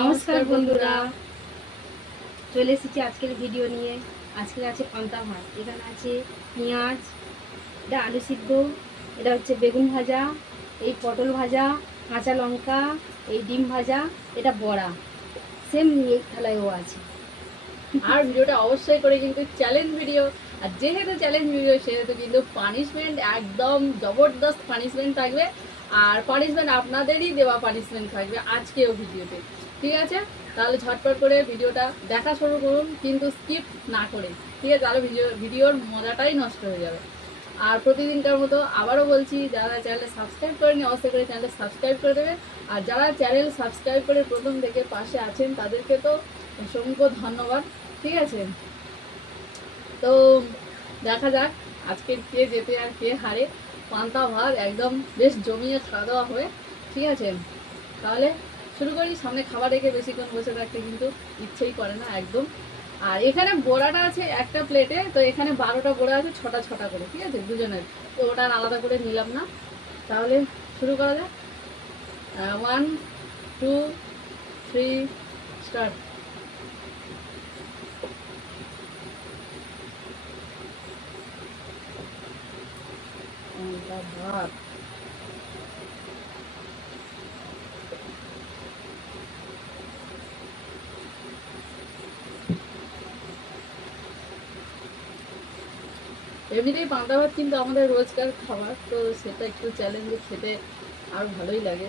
নমস্কার বন্ধুরা, চলে এসেছি আজকের ভিডিও নিয়ে। আজকে আছে পান্তা ভাত, এখানে আছে পেঁয়াজ, এটা আলু সিদ্ধ, এটা হচ্ছে বেগুন ভাজা, এই পটল ভাজা, কাঁচা লঙ্কা, এই ডিম ভাজা, এটা বড়া সেম এই থালায়ও আছে। আর ভিডিওটা অবশ্যই করে কিন্তু চ্যালেঞ্জ ভিডিও, আর যেহেতু চ্যালেঞ্জ ভিডিও সেহেতু কিন্তু পানিশমেন্ট একদম জবরদস্ত পানিশমেন্ট থাকবে। আর পানিশমেন্ট আপনাদেরই দেওয়া পানিশমেন্ট থাকবে আজকেও ভিডিওতে, ঠিক আছে? তাহলে ঝটপট করে ভিডিওটা দেখা শুরু করুন, কিন্তু স্কিপ না করে, ঠিক আছে? তাহলে ভিডিওর মজাটাই নষ্ট হয়ে যাবে। আর প্রতিদিনকার মতো আবারও বলছি, যারা চ্যানেলে সাবস্ক্রাইব করেনি অবশ্যই করে চ্যানেলে সাবস্ক্রাইব করে দেবে। আর যারা চ্যানেল সাবস্ক্রাইব করে প্রথম থেকে পাশে আছেন তাদেরকে তো অসংখ্য ধন্যবাদ, ঠিক আছে? তো দেখা যাক আজকে কে জেতে আর কে হারে। পান্তা ভাত একদম বেশ জমিয়ে খাওয়া দাওয়া হয়ে, ঠিক আছে? তাহলে শুরু করি। সামনে খাবার রেখে বেশিক্ষণ বসে থাকতে কিন্তু ইচ্ছেই করে না একদম। আর এখানে বড়াটা আছে একটা প্লেটে, তো এখানে 12টা বড়া আছে, ছটা ছটা করে, ঠিক আছে দুজনের। তো ওটা আর আলাদা করে নিলাম না। তাহলে শুরু করা যাক। 1 2 3 স্টার্ট। ভাত এমনিতেই পান্তা ভাত কিন্তু আমাদের রোজকার খাবার, তো সেটা একটু চ্যালেঞ্জে খেতে আর ভালোই লাগে।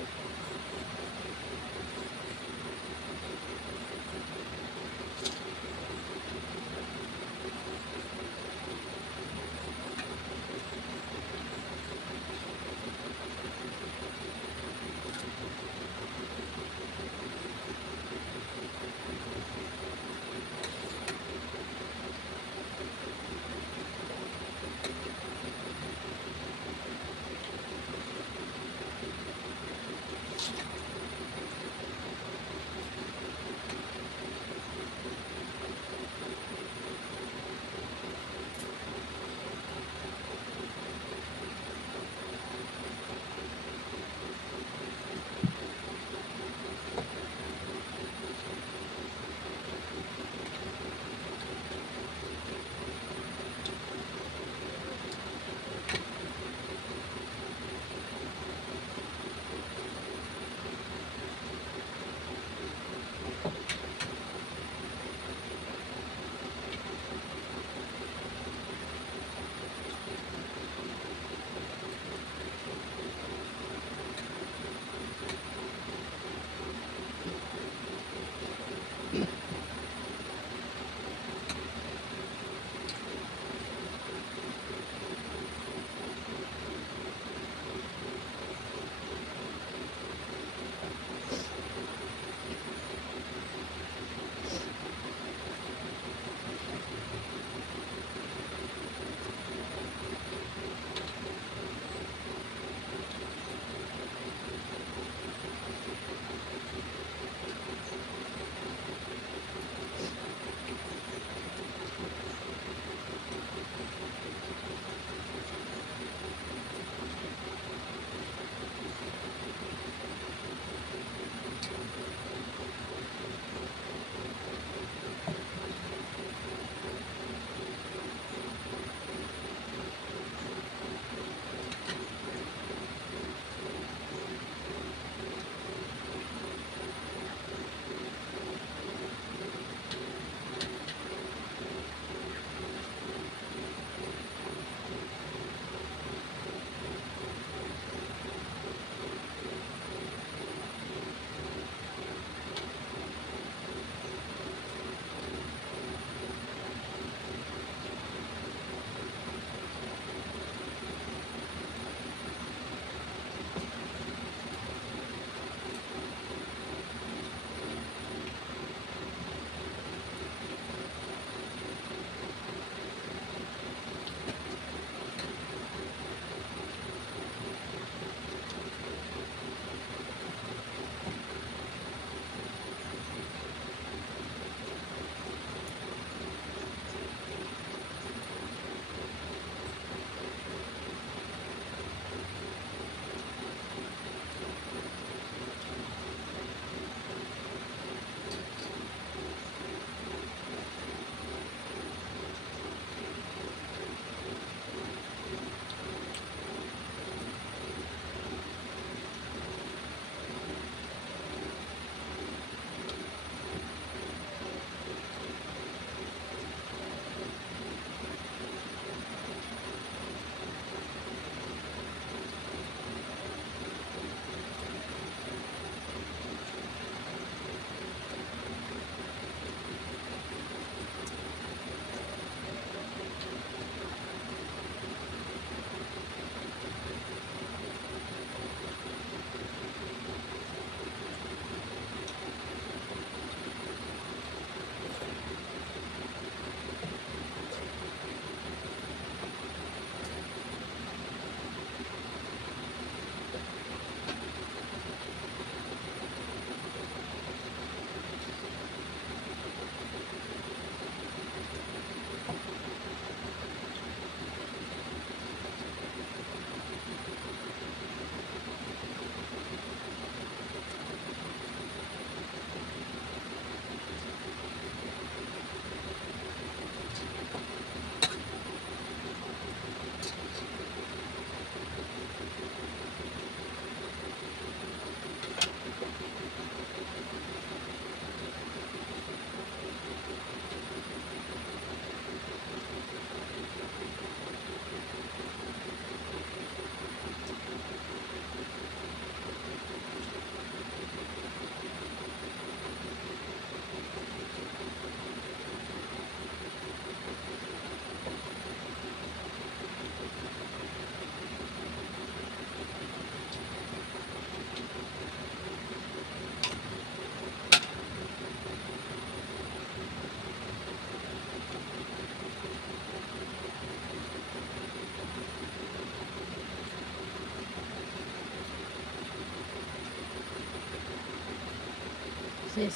শেষ।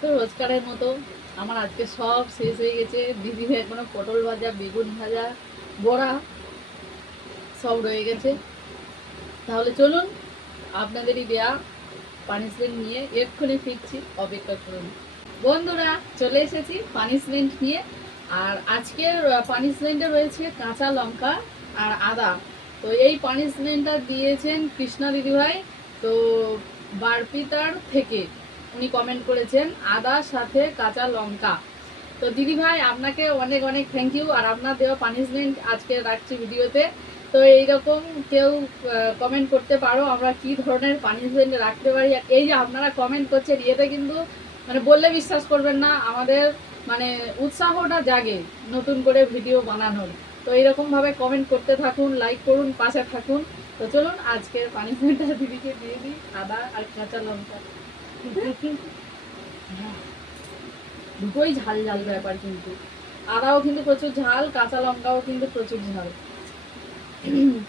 তো রোজকারের মতো আমার আজকে সব শেষ হয়ে গেছে। দিদি এখনো পটল ভাজা, বেগুন ভাজা, বড়া সব রয়ে গেছে। তাহলে চলুন আপনাদেরই দেয়া পানিশমেন্ট নিয়ে এক্ষুনি ফিরছি, অপেক্ষা করুন। বন্ধুরা চলে এসেছি পানিশমেন্ট নিয়ে। আর আজকের পানিশমেন্টে রয়েছে কাঁচা লঙ্কা আর আদা। তো এই পানিশমেন্টটা দিয়েছেন কৃষ্ণা দিদিভাই, তো বারপিতার থেকে উনি কমেন্ট করেছেন আদার সাথে কাঁচা লঙ্কা। তো দিদিভাই আপনাকে অনেক অনেক থ্যাংক ইউ। আর আপনার দেওয়া পানিশমেন্ট আজকে রাখছি ভিডিওতে। তো এইরকম কেউ কমেন্ট করতে পারো আমরা কি ধরনের পানিশমেন্ট রাখতে পারি। আর এই যে আপনারা কমেন্ট করছেন এতে কিন্তু মানে বললে বিশ্বাস করবেন না, আমাদের মানে উৎসাহটা জাগে নতুন করে ভিডিও বানানোর। তো এইরকমভাবে কমেন্ট করতে থাকুন, লাইক করুন, পাশে থাকুন। তো চলুন আজকের পানিশমেন্টটা দিদিকে দিয়ে দিই, আদা আর কাঁচা লঙ্কা। দুটোই ঝাল ঝাল ব্যাপার, কিন্তু আদাও কিন্তু প্রচুর ঝাল, কাঁচা লঙ্কাও কিন্তু প্রচুর ঝাল।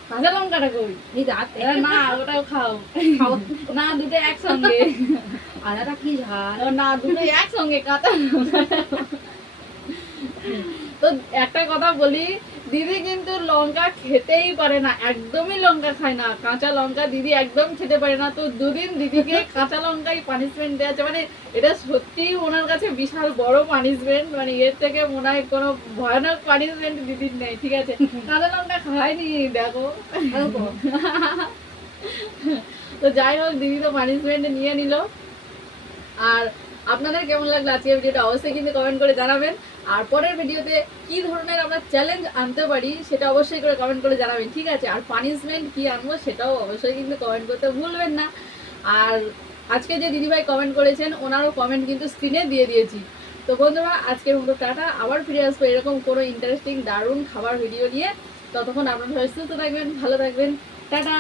কাঁচা লঙ্কাটা কই? এই রাত না ওটাও খাও, খাও না, দুটো একসঙ্গে। আদাটা কি ঝাল। না দুটো একসঙ্গে কাঁচা লঙ্কা। তো একটা কথা বলি, দিদি কিন্তু লঙ্কা খেতেই পারে না, একদমই লঙ্কা খায় না, কাঁচা লঙ্কা দিদি একদম খেতে পারে না। তো দুদিন দিদিকে কাঁচা লঙ্কাই পানিশমেন্ট দেওয়া আছে, মানে এটা সত্যি ওনার কাছে বিশাল বড় পানিশমেন্ট। মানে এর থেকে মনে হয় কোনো ভয়ানক পানিশমেন্ট দিদির নেই, ঠিক আছে। কাঁচা লঙ্কা খায়নি দেখো। তো যাই হোক, দিদি তো পানিশমেন্ট নিয়ে নিল। আর আপনাদের কেমন লাগলো আজকের ভিডিওটা অবশ্যই কিন্তু কমেন্ট করে জানাবেন। আর পরের ভিডিওতে কি ধরনের আমরা চ্যালেঞ্জ আনতে পারি সেটা অবশ্যই করে কমেন্ট করে জানাবেন, ঠিক আছে। আর পানিশমেন্ট কি আনবো সেটাও অবশ্যই কিন্তু কমেন্ট করতে ভুলবেন না। আর আজকে যে দিদিভাই কমেন্ট করেছেন ওনারও কমেন্ট কিন্তু স্ক্রিনে দিয়ে দিয়েছি। তো বন্ধুরা আজকের মতো টাটা, আবার ফিরে আসবো এরকম কোনো ইন্টারেস্টিং দারুণ খাবার ভিডিও নিয়ে। ততক্ষণ আপনারা সবাই সুস্থ থাকবেন, ভালো থাকবেন, টাটা।